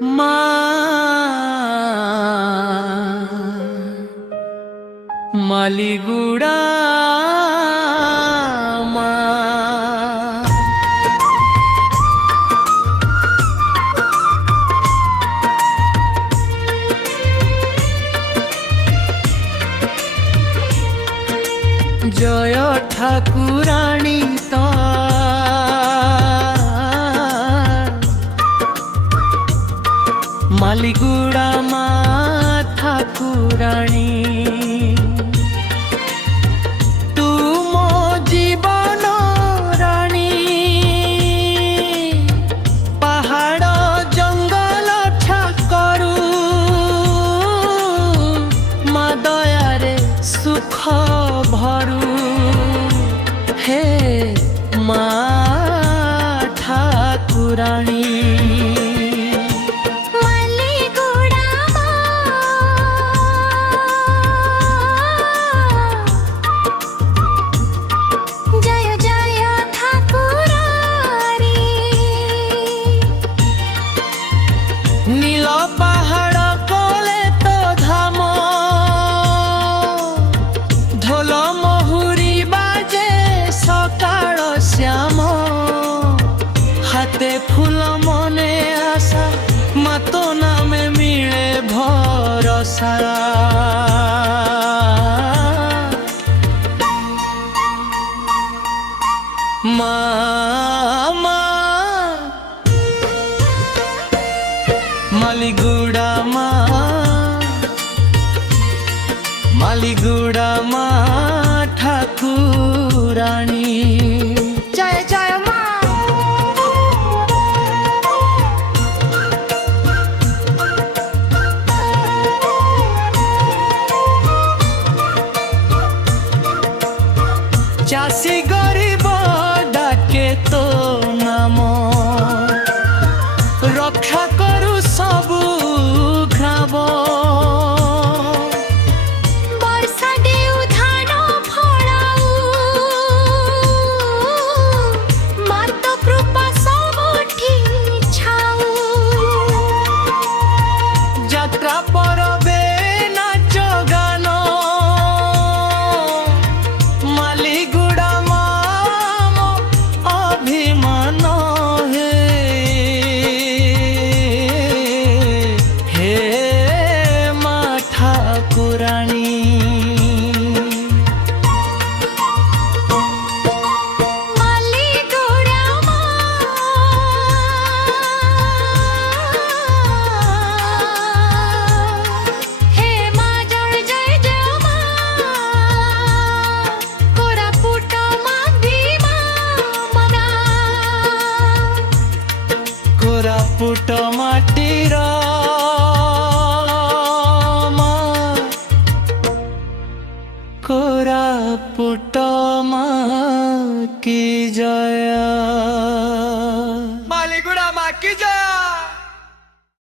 মা মালিগুড়া মা জয় ঠাকুরাণী তো মালিগুড়া মা ঠাকুরাণী তুম জীবন রাণী পাহাড় জঙ্গল ঠাকরু মা দয়ারে সুখ ভরু হে মা ঠাকুরাণী নীল পাহাড় কোলে তো ধাম ঢোল মহুরি বাজে সকাল শ্যাম হাতে ফুল মনে আশা মাতো নামে মিলে ভরসা মা মালিগুড়া মা মালিগুড়া মা ঠাকুরানী জয় জয় মা চাষি গরিব ডাকে তো নাম রক্ষা করু সবু গ্রাম বর্ষা দেউ ধান ফলাউ মাত কৃপা সবুঠি ছাউ যাত্রা পরবে নাচ গান মালিগুড়া মা অভিমান ঠাকুরানী মালিগুড়া মা হে মা জয় জয় জয় মা কোরাপুট মাধিমা মনা কোরাপুট মাটির কোরাপুট মা কি জয়।